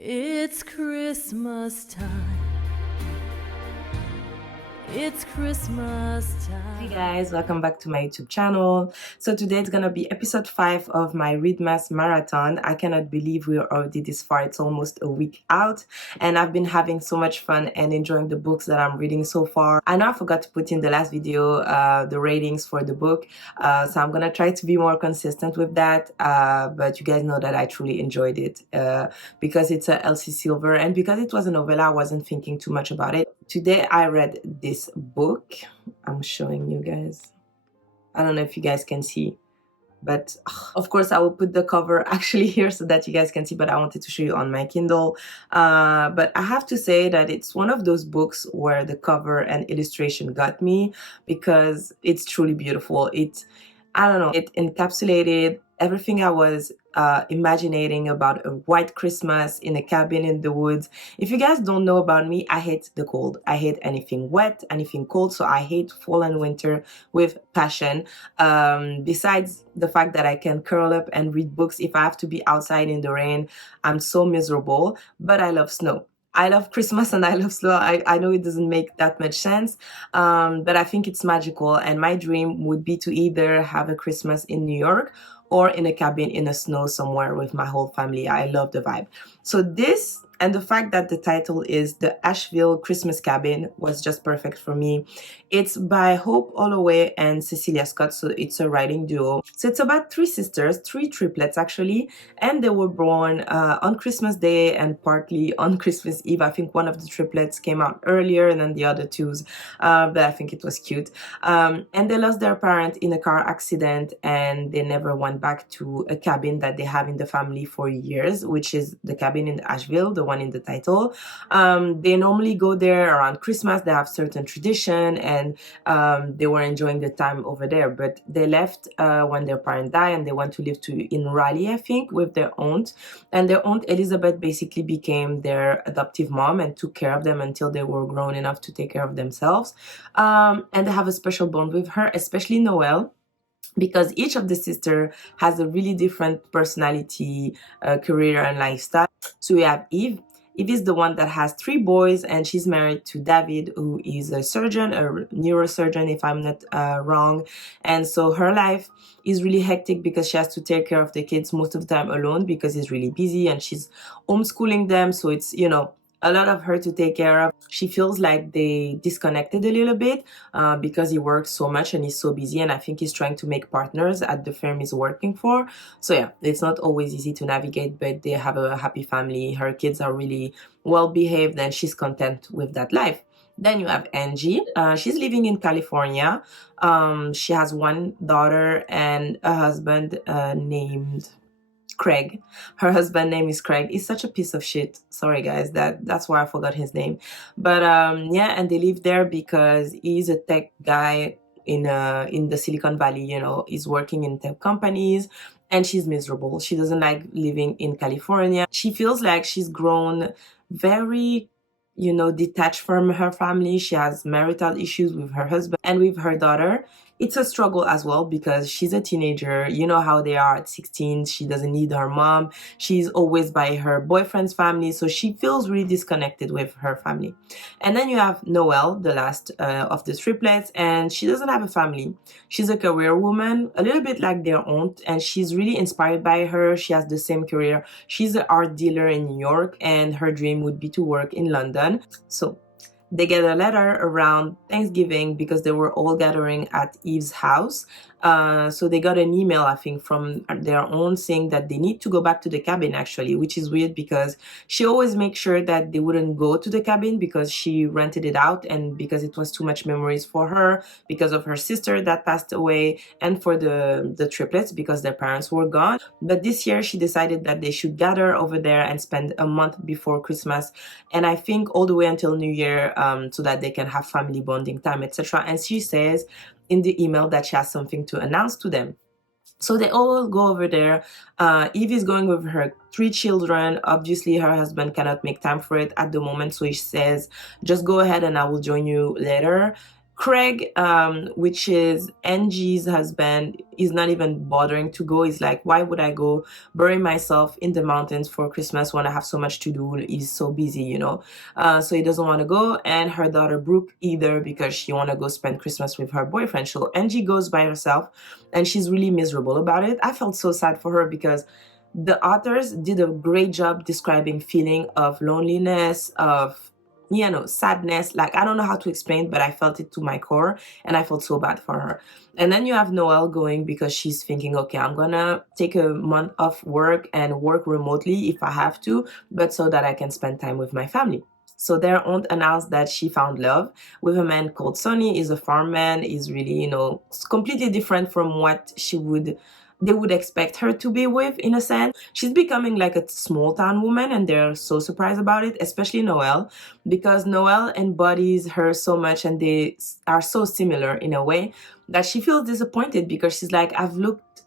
It's Christmas time. It's Christmas time. Hey guys, welcome back to my YouTube channel. So today it's gonna be episode 5 of my Readmas marathon. I cannot believe we are already this far. It's almost a week out and I've been having so much fun and enjoying the books that I'm reading so far. I know I forgot to put in the last video the ratings for the book, so I'm gonna try to be more consistent with that, but you guys know that I truly enjoyed it because it's a Elsie Silver and because it was a novella. I wasn't thinking too much about it. Today I read this book. I'm showing you guys. I don't know if you guys can see, but of course I will put the cover actually here so that you guys can see, but I wanted to show you on my Kindle. But I have to say that it's one of those books where the cover and illustration got me because it's truly beautiful. I don't know, it encapsulated everything I was imagining about a white Christmas in a cabin in the woods. If you guys don't know about me, I hate the cold. I hate anything wet, anything cold, so I hate fall and winter with passion. Besides the fact that I can curl up and read books, if I have to be outside in the rain, I'm so miserable, but I love snow. I love Christmas and I love snow. I know it doesn't make that much sense, but I think it's magical, and my dream would be to either have a Christmas in New York or in a cabin in the snow somewhere with my whole family. I love the vibe. So this, and the fact that the title is The Asheville Christmas Cabin, was just perfect for me. It's by Holloway and Cecelia Scott, so it's a writing duo. So it's about three sisters, three triplets actually, and they were born on Christmas Day and partly on Christmas Eve. I think one of the triplets came out earlier and then the other twos, but I think it was cute. And they lost their parent in a car accident and they never went back to a cabin that they have in the family for years, which is the cabin in Asheville, the one in the title. They normally go there around Christmas. They have certain tradition and they were enjoying the time over there, but they left when their parent died and they went to live in Raleigh, I think, with their aunt. And their aunt Elizabeth basically became their adoptive mom and took care of them until they were grown enough to take care of themselves. And they have a special bond with her, especially Noelle, because each of the sisters has a really different personality, career, and lifestyle. So we have Eve. Eve is the one that has 3 boys, and she's married to David, who is a surgeon, a neurosurgeon, if I'm not wrong. And so her life is really hectic because she has to take care of the kids most of the time alone because he's really busy and she's homeschooling them. So it's, you know, a lot of her to take care of. She feels like they disconnected a little bit because he works so much and he's so busy, and I think he's trying to make partners at the firm he's working for. So yeah, it's not always easy to navigate, but they have a happy family. Her kids are really well behaved and she's content with that life. Then you have Angie. She's living in California. She has 1 daughter and a husband named Craig. Her husband name is Craig. He's such a piece of shit. Sorry guys, that's why I forgot his name. But yeah, and they live there because he's a tech guy in the Silicon Valley. You know, he's working in tech companies and she's miserable. She doesn't like living in California. She feels like she's grown very, you know, detached from her family. She has marital issues with her husband and with her daughter. It's a struggle as well because she's a teenager. You know how they are at 16. She doesn't need her mom. She's always by her boyfriend's family. So she feels really disconnected with her family. And then you have Noelle, the last of the triplets, and she doesn't have a family. She's a career woman, a little bit like their aunt, and she's really inspired by her. She has the same career. She's an art dealer in New York, and her dream would be to work in London. So they get a letter around Thanksgiving because they were all gathering at Eve's house. So they got an email, I think, from their own saying that they need to go back to the cabin actually, which is weird because she always makes sure that they wouldn't go to the cabin because she rented it out and because it was too much memories for her because of her sister that passed away and for the triplets because their parents were gone. But this year she decided that they should gather over there and spend a month before Christmas, and I think all the way until New Year, so that they can have family bonding time, etc. And she says in the email that she has something to announce to them. So they all go over there. Eve is going with her 3 children. Obviously, her husband cannot make time for it at the moment, so he says, just go ahead and I will join you later. Craig, which is Angie's husband, is not even bothering to go. He's like, why would I go bury myself in the mountains for Christmas when I have so much to do? He's so busy, you know. So he doesn't want to go. And her daughter Brooke either, because she want to go spend Christmas with her boyfriend. So Angie goes by herself and she's really miserable about it. I felt so sad for her because the authors did a great job describing feeling of loneliness, of, you know, sadness. Like, I don't know how to explain, but I felt it to my core and I felt so bad for her. And then you have Noelle going because she's thinking, okay, I'm gonna take a month off work and work remotely if I have to, but so that I can spend time with my family. So their aunt announced that she found love with a man called Sonny. He's a farm man. He's really, you know, completely different from what they would expect her to be with, in a sense. She's becoming like a small town woman and they're so surprised about it, especially Noelle, because Noelle embodies her so much and they are so similar in a way that she feels disappointed because she's like, I've looked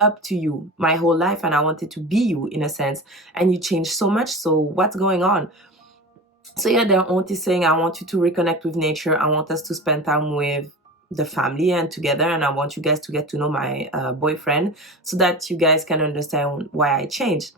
up to you my whole life and I wanted to be you, in a sense, and you changed so much, so what's going on? So yeah, their aunt is saying, I want you to reconnect with nature. I want us to spend time with the family and together, and I want you guys to get to know my boyfriend so that you guys can understand why I changed.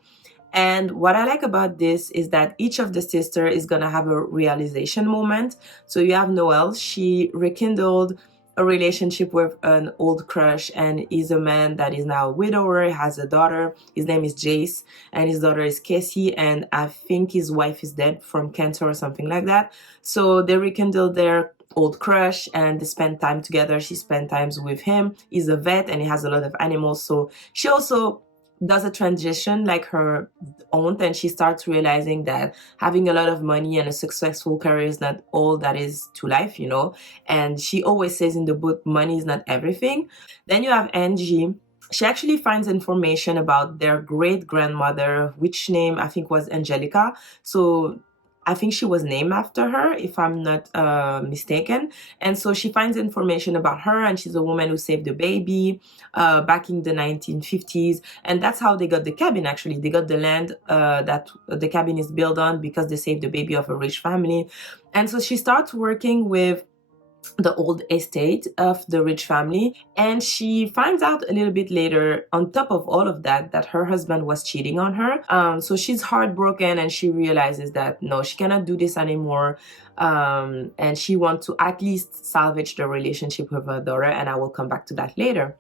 And what I like about this is that each of the sisters is gonna have a realization moment. So you have Noelle, she rekindled a relationship with an old crush, and he's a man that is now a widower, has a daughter. His name is Jace, and his daughter is Casey, and I think his wife is dead from cancer or something like that. So they rekindled their old crush and they spend time together. She spent times with him. He's a vet and he has a lot of animals, so she also does a transition like her aunt, and she starts realizing that having a lot of money and a successful career is not all that is to life, you know. And she always says in the book, money is not everything. Then you have Angie. She actually finds information about their great grandmother, which name I think was Angelica. So I think she was named after her, if I'm not mistaken. And so she finds information about her, and she's a woman who saved a baby back in the 1950s. And that's how they got the cabin, actually. They got the land that the cabin is built on because they saved the baby of a rich family. And so she starts working with the old estate of the rich family, and she finds out a little bit later, on top of all of that, that her husband was cheating on her. So she's heartbroken and she realizes that no, she cannot do this anymore, and she wants to at least salvage the relationship with her daughter, and I will come back to that later.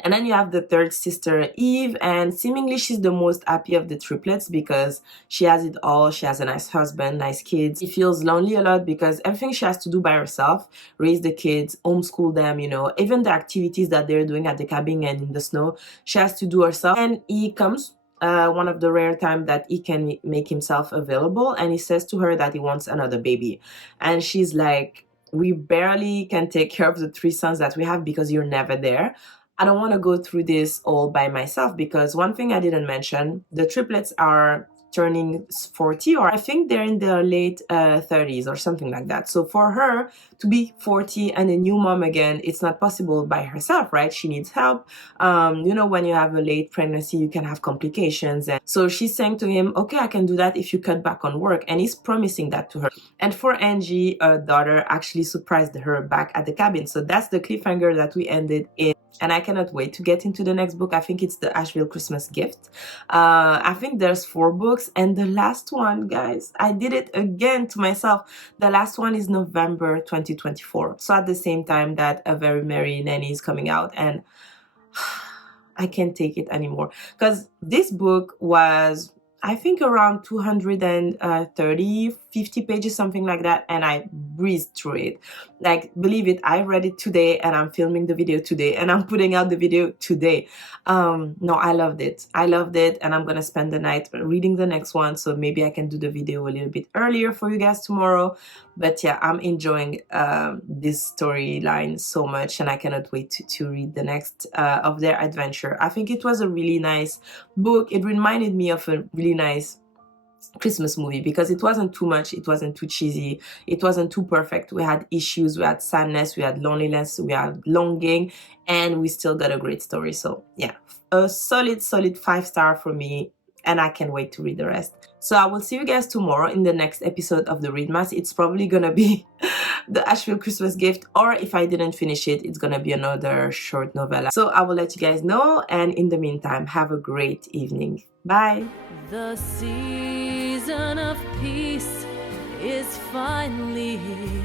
And then you have the third sister, Eve, and seemingly she's the most happy of the triplets because she has it all. She has a nice husband, nice kids. She feels lonely a lot because everything she has to do by herself, raise the kids, homeschool them, you know, even the activities that they're doing at the cabin and in the snow, she has to do herself. And he comes one of the rare times that he can make himself available, and he says to her that he wants another baby. And she's like, we barely can take care of the 3 sons that we have because you're never there. I don't want to go through this all by myself, because one thing I didn't mention, the triplets are turning 40, or I think they're in their late 30s or something like that. So for her to be 40 and a new mom again, it's not possible by herself, right? She needs help. You know, when you have a late pregnancy, you can have complications. And so she's saying to him, okay, I can do that if you cut back on work. And he's promising that to her. And for Angie, her daughter actually surprised her back at the cabin. So that's the cliffhanger that we ended in. And I cannot wait to get into the next book. I think it's the Asheville Christmas Gift. I think there's 4 books. And the last one, guys, I did it again to myself. The last one is November 2024. So at the same time that A Very Merry Nanny is coming out. And I can't take it anymore. Because this book was, I think, around 230, 50 pages, something like that. And I breezed through it. Like, believe it, I read it today and I'm filming the video today and I'm putting out the video today. No, I loved it. I loved it, and I'm going to spend the night reading the next one. So maybe I can do the video a little bit earlier for you guys tomorrow. But yeah, I'm enjoying this storyline so much, and I cannot wait to read the next of their adventure. I think it was a really nice book. It reminded me of a really nice Christmas movie because it wasn't too much, it wasn't too cheesy, it wasn't too perfect. We had issues, we had sadness, we had loneliness, we had longing, and we still got a great story. So yeah, a solid 5-star for me, and I can't wait to read the rest. So I will see you guys tomorrow in the next episode of the Readmas. It's probably gonna be the Asheville Christmas gift, or if I didn't finish it, it's gonna be another short novella. So I will let you guys know, and in the meantime, have a great evening. Bye. The season of peace is finally here.